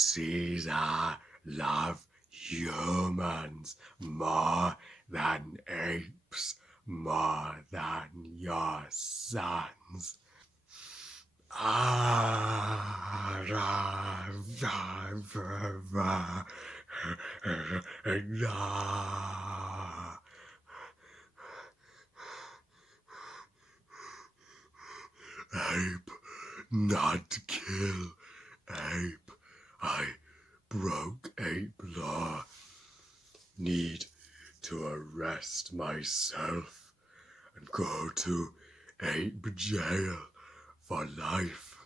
Caesar love humans more than apes, more than your sons. Ape, not kill ape. I broke ape law. Need to arrest myself and go to ape jail for life.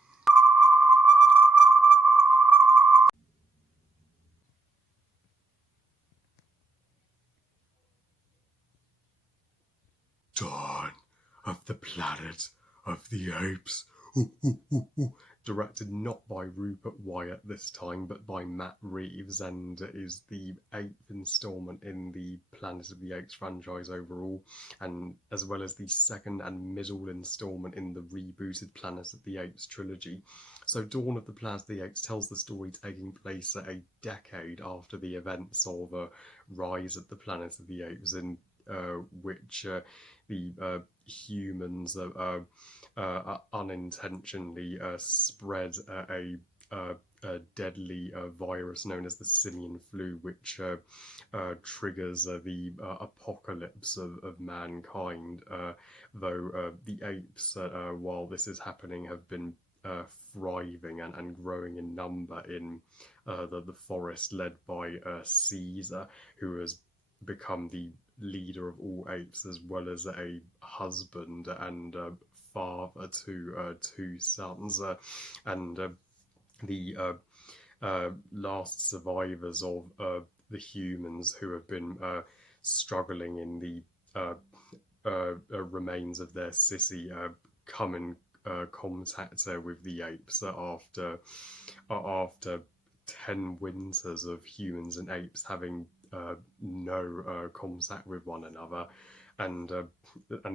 Dawn of the Planet of the Apes. Directed not by Rupert Wyatt this time, but by Matt Reeves, and is the 8th installment in the Planet of the Apes franchise overall, and as well as the second and middle installment in the rebooted Planet of the Apes trilogy. So Dawn of the Planet of the Apes tells the story taking place a decade after the events of Rise of the Planet of the Apes, in which the humans unintentionally spread a deadly virus known as the simian flu, which triggers the apocalypse of mankind. Though the apes, while this is happening, have been thriving and growing in number in the forest, led by Caesar, who has become the leader of all apes, as well as a husband and father to two sons, and the last survivors of the humans who have been struggling in the remains of their city come in contact with the apes after 10 winters of humans and apes having no contact with one another, and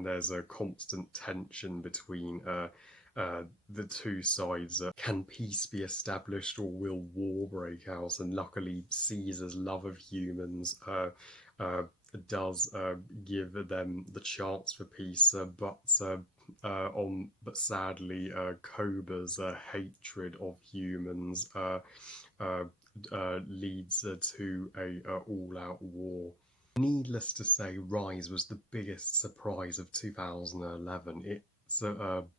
there's a constant tension between the two sides. Can peace be established, or will war break out? And luckily, Caesar's love of humans does give them the chance for peace, but sadly, Koba's hatred of humans leads to a all-out war. Needless to say, Rise was the biggest surprise of 2011. It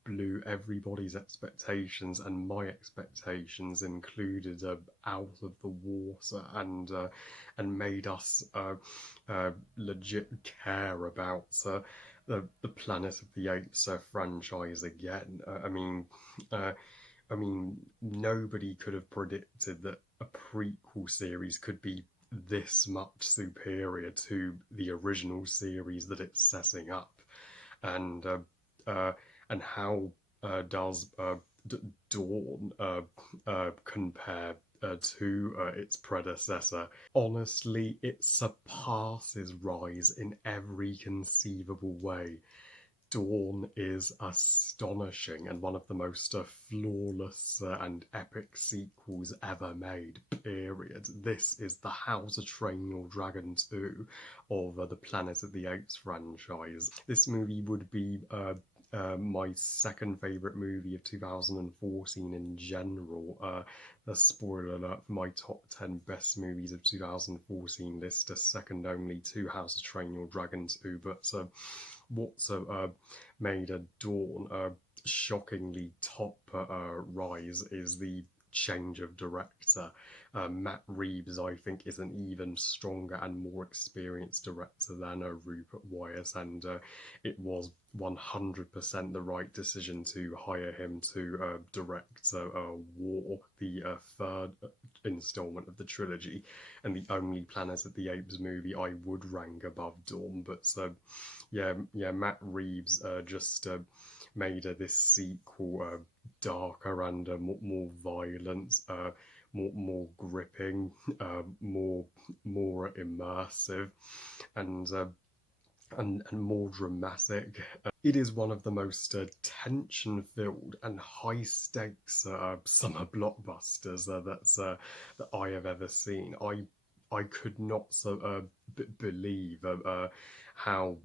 blew everybody's expectations, and my expectations included, out of the water, and made us legit care about the Planet of the Apes franchise again. I mean, nobody could have predicted that a prequel series could be this much superior to the original series that it's setting up, and how does Dawn compare to its predecessor? Honestly, it surpasses Rise in every conceivable way. Dawn is astonishing and one of the most flawless and epic sequels ever made, period. This is the How to Train Your Dragon 2 of the Planet of the Apes franchise. This movie would be my second favourite movie of 2014 in general. A spoiler alert for my top 10 best movies of 2014 list, second only to How to Train Your Dragon 2, but what's made a Dawn shockingly top Rise is the change of director. Matt Reeves, I think, is an even stronger and more experienced director than Rupert Wyatt, and it was 100% the right decision to hire him to direct War, the third installment of the trilogy, and the only Planet of the Apes movie I would rank above Dawn. But Matt Reeves just made this sequel darker and more violent, more gripping, more immersive, and and more dramatic. It is one of the most tension-filled and high-stakes summer blockbusters that I have ever seen. I could not believe how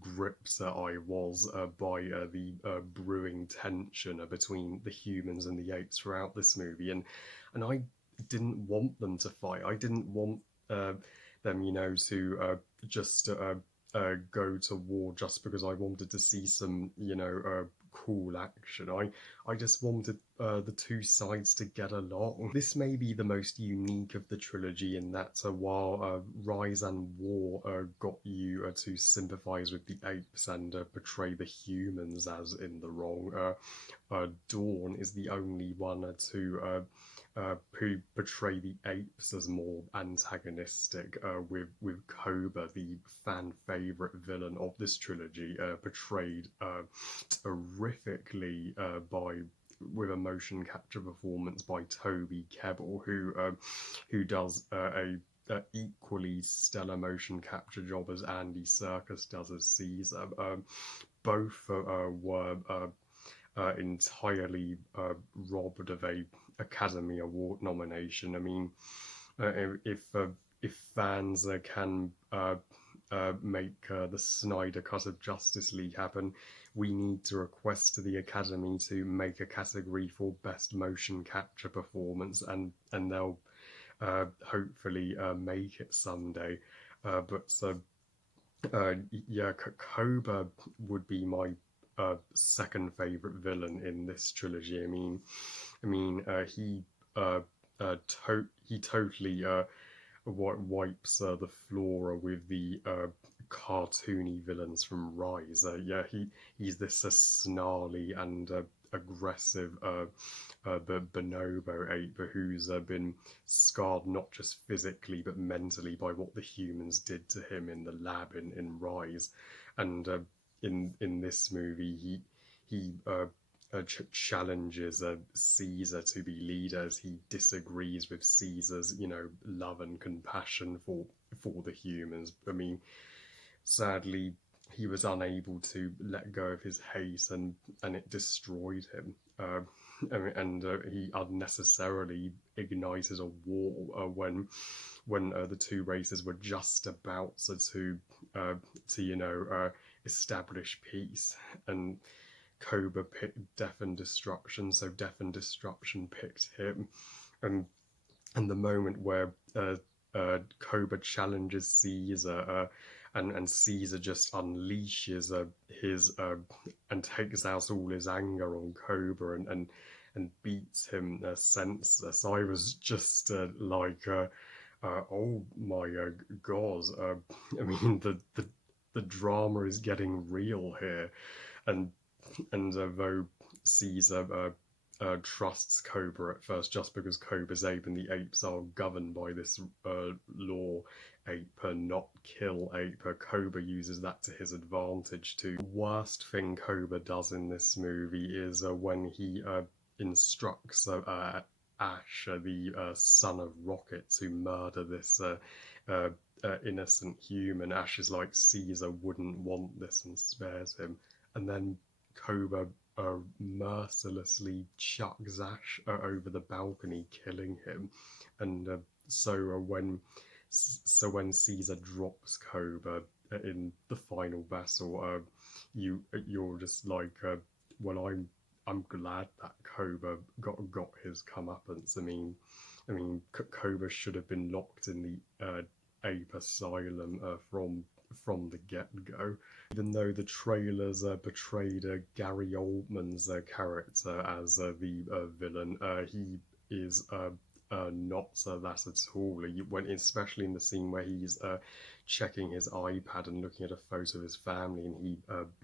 gripped I was by the brewing tension between the humans and the apes throughout this movie, and I didn't want them to fight. I didn't want uh, them, to just go to war just because I wanted to see some, cool action. I just wanted the two sides to get along. This may be the most unique of the trilogy in that while Rise and War got you to sympathise with the apes and portray the humans as in the wrong, Dawn is the only one who portray the apes as more antagonistic, with Koba, the fan favorite villain of this trilogy, portrayed terrifically by with a motion capture performance by Toby Kebbell, who does equally stellar motion capture job as Andy Serkis does as Caesar. Both were entirely robbed of a Academy Award nomination. I mean, if fans can make the Snyder Cut of Justice League happen, we need to request to the Academy to make a category for Best Motion Capture Performance, and they'll hopefully make it someday. But yeah, Koba would be my second favorite villain in this trilogy. He totally wipes the floor with the cartoony villains from Rise. Yeah, he's this snarly and aggressive bonobo ape who's been scarred not just physically but mentally by what the humans did to him in the lab in Rise, and in this movie he challenges Caesar to be leader as he disagrees with Caesar's love and compassion for the humans. I mean, sadly, he was unable to let go of his hate, and it destroyed him. And he unnecessarily ignited a war when the two races were just about to establish peace, and Koba picked Death and Destruction, so Death and Destruction picked him, and the moment where Koba challenges Caesar, and Caesar just unleashes his and takes out all his anger on Koba and beats him senseless. I was just oh my god! I mean, the drama is getting real here, and though Caesar trusts Cobra at first, just because Cobra's ape and the apes are governed by this law, ape not kill ape, Cobra uses that to his advantage too. The worst thing Cobra does in this movie is when he instructs Ash, the son of Rocket, to murder this innocent human. Ash is like, Caesar wouldn't want this, and spares him, and then Koba mercilessly chucks Ash over the balcony, killing him. And so when Caesar drops Koba in the final battle, you're just like, well, I'm glad that Koba got his comeuppance. I mean, Koba should have been locked in the ape asylum from the get-go. Even though the trailers portrayed Gary Oldman's character as the villain, he is not that at all. Especially in the scene where he's checking his iPad and looking at a photo of his family, and he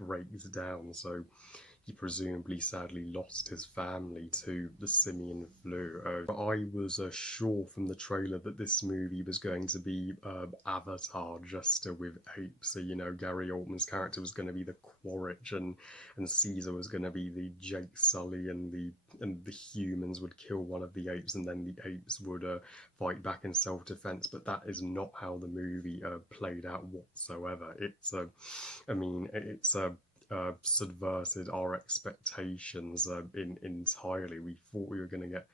breaks down. So he presumably sadly lost his family to the simian flu. I was sure from the trailer that this movie was going to be Avatar just with apes. So, Gary Oldman's character was going to be the Quaritch, and Caesar was going to be the Jake Sully, and the humans would kill one of the apes, and then the apes would fight back in self-defense. But that is not how the movie played out whatsoever. It's subverted our expectations entirely. We thought we were going to get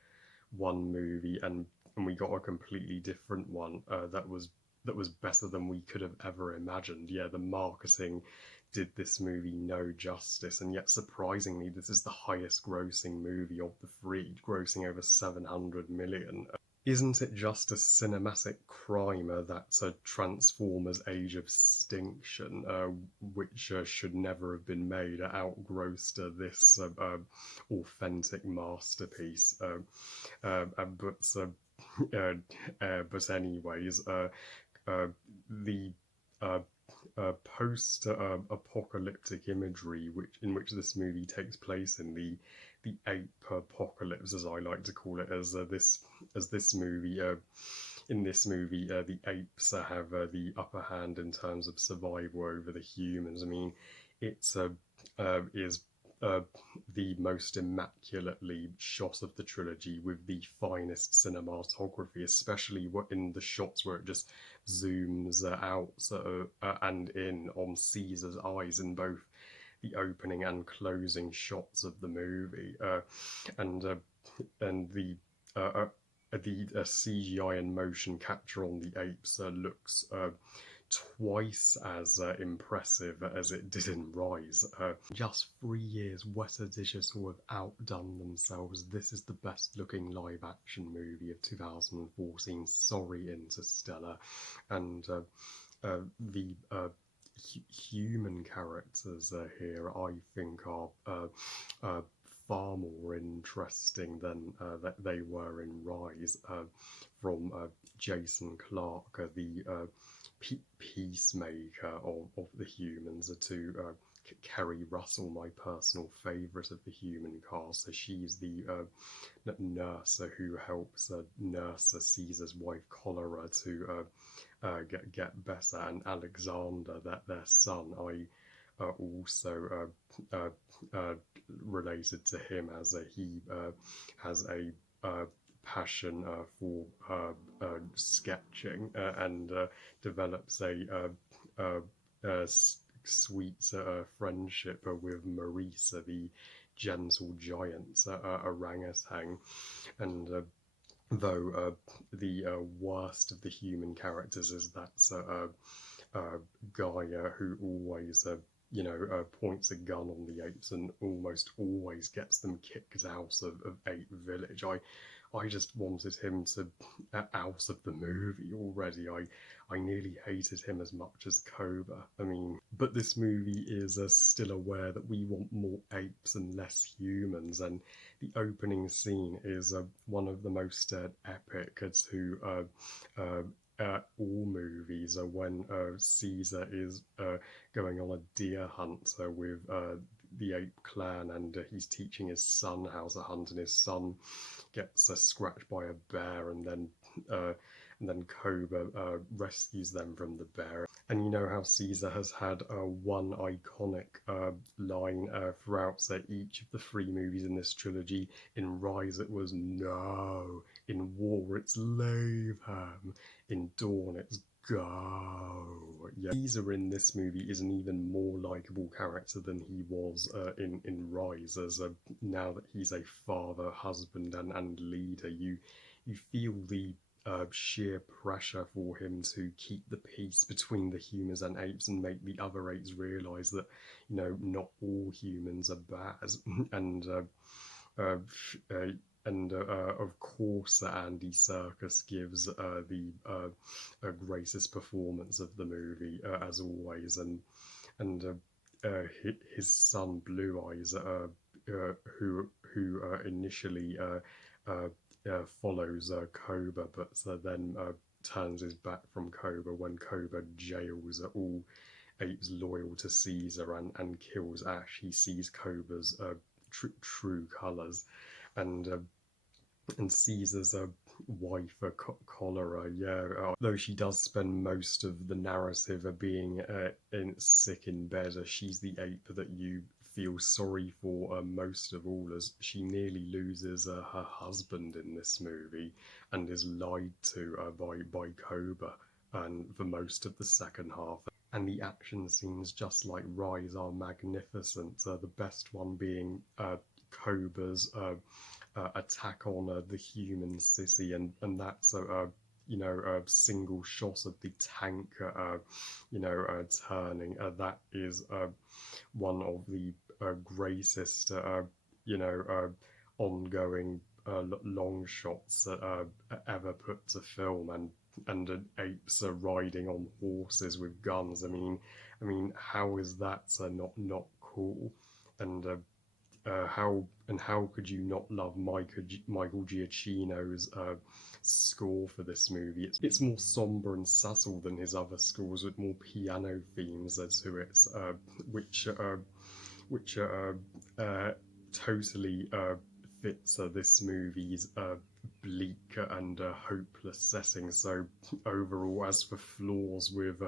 one movie, and we got a completely different one that was better than we could have ever imagined. Yeah, the marketing did this movie no justice, and yet surprisingly, this is the highest grossing movie of the three, grossing over 700 million. Isn't it just a cinematic crime that Transformers Age of Extinction, which should never have been made, outgrossed this authentic masterpiece? But anyways, the post-apocalyptic imagery in which this movie takes place, in the ape apocalypse, as I like to call it, as this movie. In this movie, the apes have the upper hand in terms of survival over the humans. I mean, it's is the most immaculately shot of the trilogy, with the finest cinematography, especially in the shots where it just zooms out and in on Caesar's eyes in both the opening and closing shots of the movie, and the CGI and motion capture on the apes looks twice as impressive as it did in Rise. Just 3 years, Weta Digital have outdone themselves. This is the best looking live action movie of 2014. Sorry, Interstellar. And the human characters here, I think, are far more interesting than that they were in Rise. From Jason Clarke, the peacemaker of the humans, to Kerry Russell, my personal favourite of the human cast. So she's the nurse who helps nurse Caesar's wife Cholera to get better, and Alexander, their son. I also related to him, as he has a passion for sketching, and develops a sweet friendship with Marisa, the gentle giant orangutan. And though the worst of the human characters is that guy who always points a gun on the apes and almost always gets them kicked out of Ape Village. I just wanted him to out of the movie already. I nearly hated him as much as Koba. I mean, but this movie is still aware that we want more apes and less humans, and the opening scene is one of the most epic to all movies, when Caesar is going on a deer hunt with the ape clan, and he's teaching his son how to hunt, and his son gets scratched by a bear, and then Koba rescues them from the bear. And you know how Caesar has had one iconic line throughout each of the 3 movies in this trilogy. In Rise it was "no", in War it's "leave him", in Dawn it's "go". Yeah. Caesar in this movie is an even more likeable character than he was in Rise, as now that he's a father, husband, and leader, you feel the sheer pressure for him to keep the peace between the humans and apes, and make the other apes realise that not all humans are bad. And of course, Andy Serkis gives the greatest performance of the movie, as always, and his son Blue Eyes, who initially follows Koba, but then turns his back from Koba when Koba jails all Ape's loyal to Caesar and kills Ash. He sees Koba's true colours, and Caesar's wife, cholera. Yeah, though she does spend most of the narrative being sick in bed. She's the ape that you feel sorry for most of all, as she nearly loses her husband in this movie and is lied to by Koba, and for most of the second half. And the action scenes, just like Rise, are magnificent. The best one being Koba's attack on the human city, and that's a single shot of the tank, turning. That is one of the greatest, ongoing long shots that ever put to film, and apes are riding on horses with guns. How is that not cool? And how could you not love Michael Giacchino's score for this movie? It's more somber and subtle than his other scores, with more piano themes to it, which totally fits this movie's bleak and hopeless setting. So overall, as for flaws with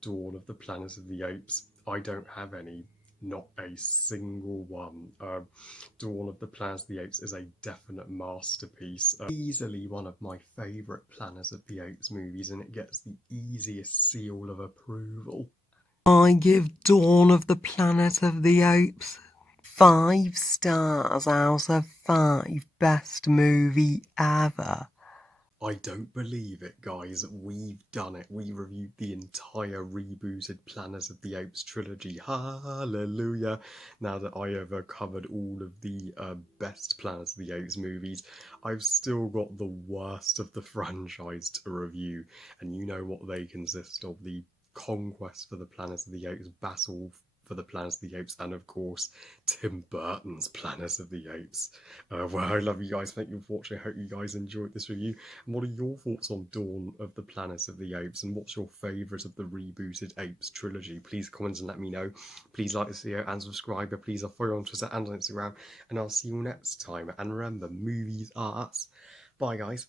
Dawn of the Planet of the Apes, I don't have any. Not a single one. Dawn of the Planet of the Apes is a definite masterpiece. Easily one of my favourite Planet of the Apes movies, and it gets the easiest seal of approval. I give Dawn of the Planet of the Apes 5 stars out of 5. Best movie ever. I don't believe it, guys. We've done it. We reviewed the entire rebooted Planet of the Apes trilogy. Hallelujah. Now that I have covered all of the best Planet of the Apes movies, I've still got the worst of the franchise to review. And you know what they consist of: the conquest for the Planet of the Apes, battle for the Planet of the Apes, and of course Tim Burton's Planet of the Apes. Well, I love you guys. Thank you for watching. I hope you guys enjoyed this review. And what are your thoughts on Dawn of the Planet of the Apes? And what's your favourite of the rebooted Apes trilogy? Please comment and let me know. Please like this video and subscribe. Please follow on Twitter and on Instagram. And I'll see you next time. And remember, movies are us. Bye, guys.